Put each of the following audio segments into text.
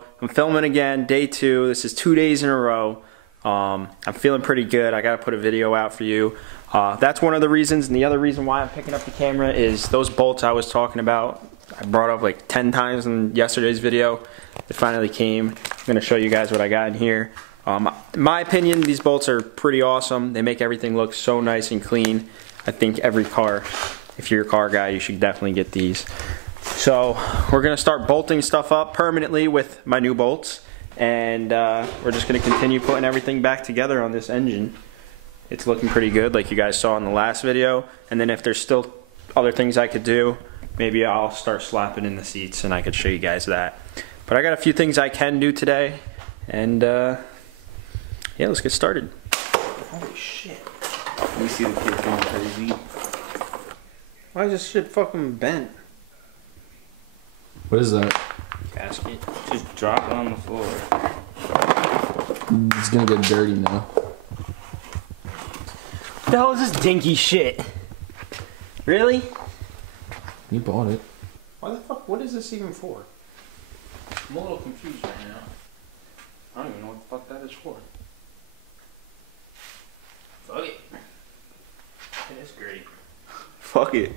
So I'm filming again, day 2. This is 2 days in a row. I'm feeling pretty good. I gotta put a video out for you. That's one of the reasons, and the other reason why I'm picking up the camera is those bolts I was talking about. I brought up like 10 times in yesterday's video. It finally came. I'm gonna show you guys what I got in here. In my opinion, these bolts are pretty awesome. They make everything look so nice and clean. I think every car, if you're a car guy, you should definitely get these. So we're gonna start bolting stuff up permanently with my new bolts, and we're just gonna continue putting everything back together on this engine. It's looking pretty good, like you guys saw in the last video. And then if there's still other things I could do, maybe I'll start slapping in the seats and I could show you guys that. But I got a few things I can do today, and yeah, let's get started. Holy shit. You see the kid going crazy? Why is this shit fucking bent? What is that? Gasket. Just drop it on the floor. It's gonna get dirty now. What the hell is this dinky shit? Really? You bought it. Why the fuck? What is this even for? I'm a little confused right now. I don't even know what the fuck that is for. Fuck it. It is great. Fuck it.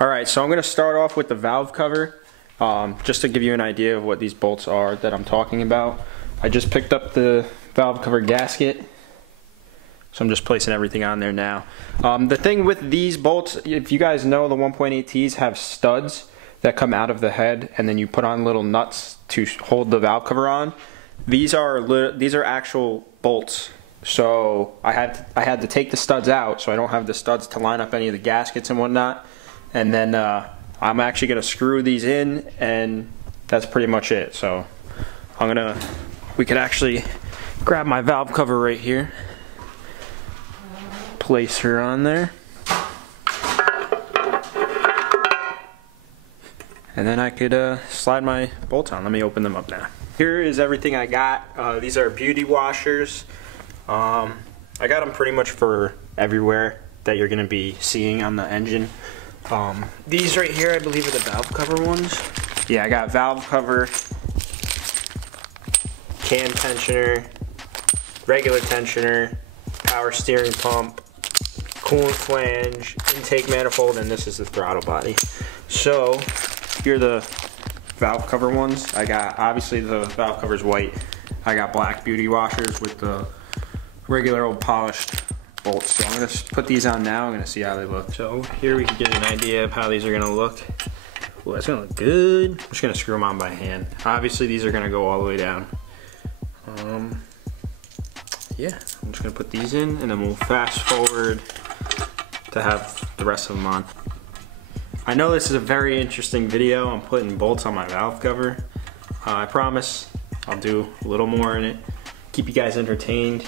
Alright, so I'm going to start off with the valve cover, just to give you an idea of what these bolts are that I'm talking about. I just picked up the valve cover gasket, so I'm just placing everything on there now. The thing with these bolts, if you guys know, the 1.8Ts have studs that come out of the head, and then you put on little nuts to hold the valve cover on. These are actual bolts. So I had to take the studs out, so I don't have the studs to line up any of the gaskets and whatnot. And then I'm actually gonna screw these in, and that's pretty much it. So we could actually grab my valve cover right here, place her on there, and then I could slide my bolts on. Let me open them up now. Here is everything I got. These are beauty washers. I got them pretty much for everywhere that you're gonna be seeing on the engine. These right here, I believe, are the valve cover ones. Yeah, I got valve cover, cam tensioner, regular tensioner, power steering pump, coolant flange, intake manifold, and this is the throttle body. So here are the valve cover ones. I got, obviously the valve cover's white. I got black beauty washers with the regular old polished bolts. So I'm going to put these on now. I'm going to see how they look. So here we can get an idea of how these are going to look. Well, that's going to look good. I'm just going to screw them on by hand. Obviously these are going to go all the way down. Yeah, I'm just going to put these in, and then we'll fast forward to have the rest of them on. I know this is a very interesting video. I'm putting bolts on my valve cover. I promise I'll do a little more in it, keep you guys entertained.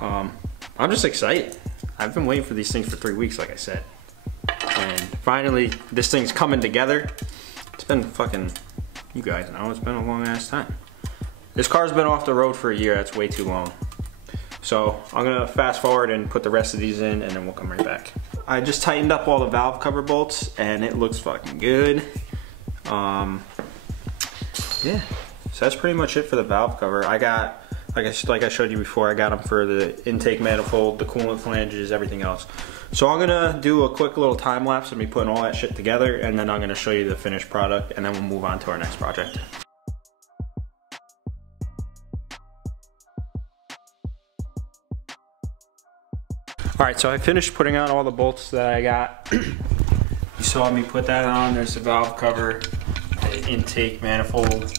I'm just excited. I've been waiting for these things for 3 weeks, like I said. And finally, this thing's coming together. It's been fucking, you guys know, it's been a long ass time. This car's been off the road for a year. That's way too long. So I'm gonna fast forward and put the rest of these in, and then we'll come right back. I just tightened up all the valve cover bolts, and it looks fucking good. Yeah, so that's pretty much it for the valve cover. I got, like I showed you before, I got them for the intake manifold, the coolant flanges, everything else. So I'm gonna do a quick little time lapse of me putting all that shit together, and then I'm gonna show you the finished product, and then we'll move on to our next project. Alright, so I finished putting on all the bolts that I got. You saw me put that on. There's the valve cover, the intake manifold,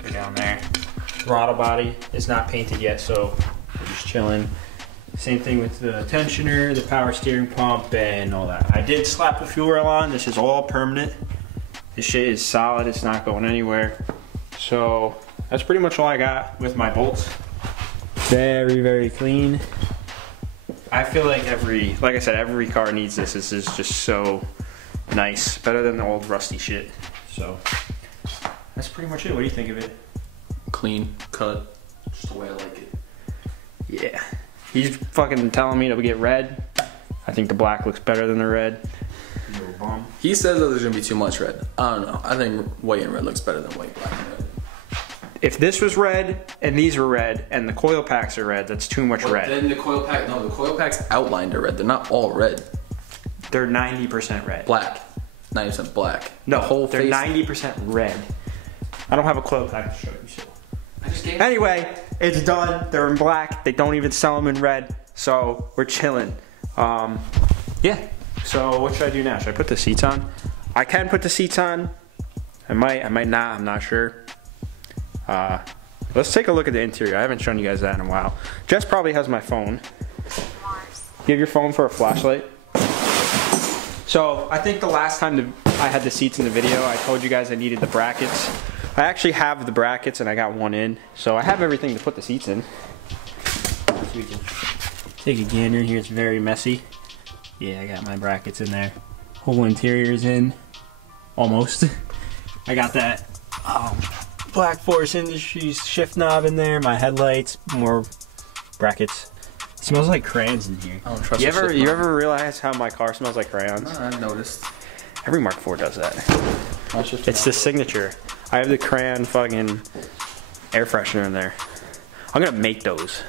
go down there. Throttle body is not painted yet, so we're just chilling. Same thing with the tensioner, the power steering pump, and all that. I did slap the fuel rail on. This is all permanent. This shit is solid. It's not going anywhere. So that's pretty much all I got with my bolts. Very, very clean. I feel like like I said, every car needs this. This is just so nice. Better than the old rusty shit. So that's pretty much it. What do you think of it? Clean, cut, just the way I like it. Yeah. He's fucking telling me to get red. I think the black looks better than the red. No. bum. He says that there's gonna be too much red. I don't know. I think white and red looks better than white, black, and red. If this was red and these were red and the coil packs are red, that's too much red. Then the coil pack, no, the coil packs outlined are red. They're not all red. They're 90% red. Black. 90% black. No, the whole they're face. 90% red. I don't have a coil pack to show you, so. I just gave Anyway, it's done. They're in black. They don't even sell them in red, so we're chilling. Yeah. So what should I do now? Should I put the seats on? I can put the seats on. I might not. I'm not sure. Let's take a look at the interior. I haven't shown you guys that in a while. Jess probably has my phone. You have your phone for a flashlight? So I think the last time I had the seats in the video, I told you guys I needed the brackets. I actually have the brackets and I got one in. So I have everything to put the seats in. So we can take a gander in here. It's very messy. Yeah, I got my brackets in there. Whole interior is in. Almost. I got that Black Forest Industries shift knob in there. My headlights, more brackets. It smells like crayons in here. I don't trust You the ever realize how my car smells like crayons? I've noticed. Every Mark IV does that. It's the signature. I have the crayon fucking air freshener in there. I'm gonna make those.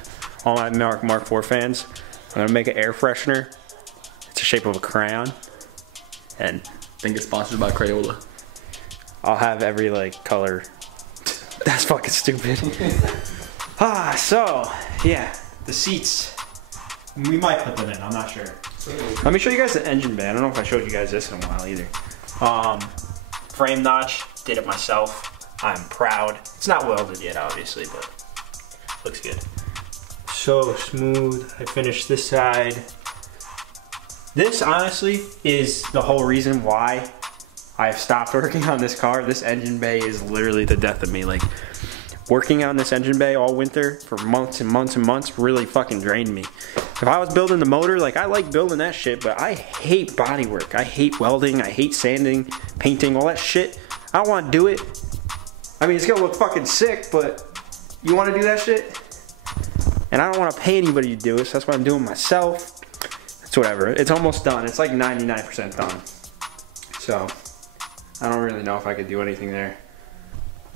All my Mark IV fans, I'm gonna make an air freshener. It's the shape of a crayon. And Think it's sponsored by Crayola. I'll have every like color. That's fucking stupid. So yeah, the seats. We might put them in, I'm not sure. Let me show you guys the engine bay. I don't know if I showed you guys this in a while either. Frame notch, did it myself. I'm proud. It's not welded yet, obviously, but looks good. So smooth. I finished this side. This, honestly, is the whole reason why I've stopped working on this car. This engine bay is literally the death of me. Like, working on this engine bay all winter for months and months and months really fucking drained me. If I was building the motor, like, I like building that shit, but I hate body work. I hate welding. I hate sanding, painting, all that shit. I don't want to do it. I mean, it's gonna look fucking sick, but you want to do that shit? And I don't want to pay anybody to do it, so that's what I'm doing myself. It's whatever. It's almost done. It's like 99% done. So, I don't really know if I could do anything there.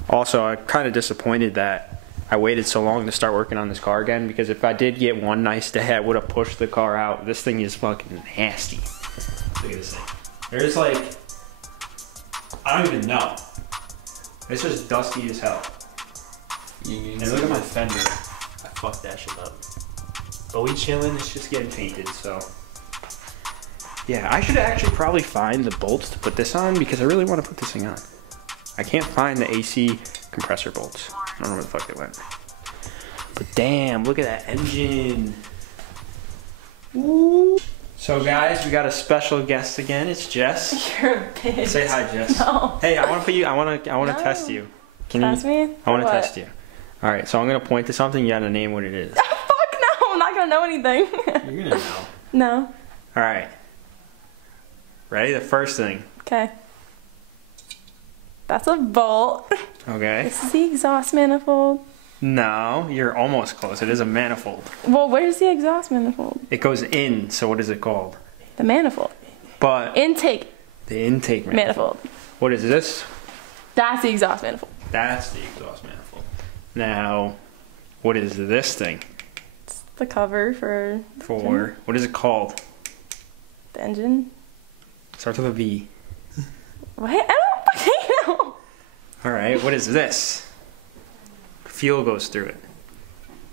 Also, I'm kind of disappointed that I waited so long to start working on this car again, because if I did get one nice day, I would have pushed the car out. This thing is fucking nasty. Look at this thing. There's like, I don't even know. It's just dusty as hell. And look at my fender. I fucked that shit up. But we chilling, it's just getting painted, so. Yeah, I should actually probably find the bolts to put this on, because I really want to put this thing on. I can't find the AC compressor bolts. I don't know where the fuck they went. But damn, look at that engine. Ooh. So guys, we got a special guest again. It's Jess. You're a bitch. Say hi, Jess. No. Hey, I want to put you. I want to No. test you. Test me? I want to What? test you. All right, so I'm gonna point to something. You gotta name what it is. Fuck no! I'm not gonna know anything. You're gonna know. No. All right. Ready? The first thing. Okay. That's a bolt. Okay. This is the exhaust manifold. No, you're almost close. It is a manifold. Well, where's the exhaust manifold? It goes in. So what is it called? The manifold. But Intake the intake manifold. What is this? That's the exhaust manifold. That's the exhaust manifold. Now, what is this thing? It's the cover for For what is it called? the engine. Starts with a V. What? I don't fucking know. All right. What is this? Fuel goes through it.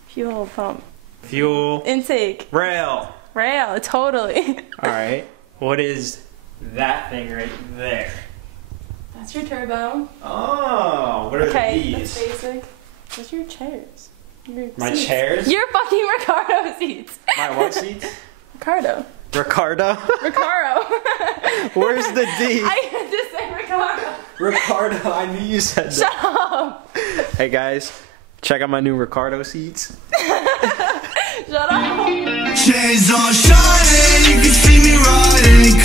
Fuel pump. Fuel. Intake. Rail. Rail. Totally. All right. What is that thing right there? That's your turbo. Oh, what are Okay, these? that's basic. Those are your chairs. Your My seats. chairs? Your fucking Ricardo seats. My what seats? Ricardo. Ricardo. Recaro. Where's the D? I had to say Ricardo. Ricardo. I knew you said that. Shut up. Hey guys, check out my new Ricardo seats. Shut up. Chains on shining, you can see me riding.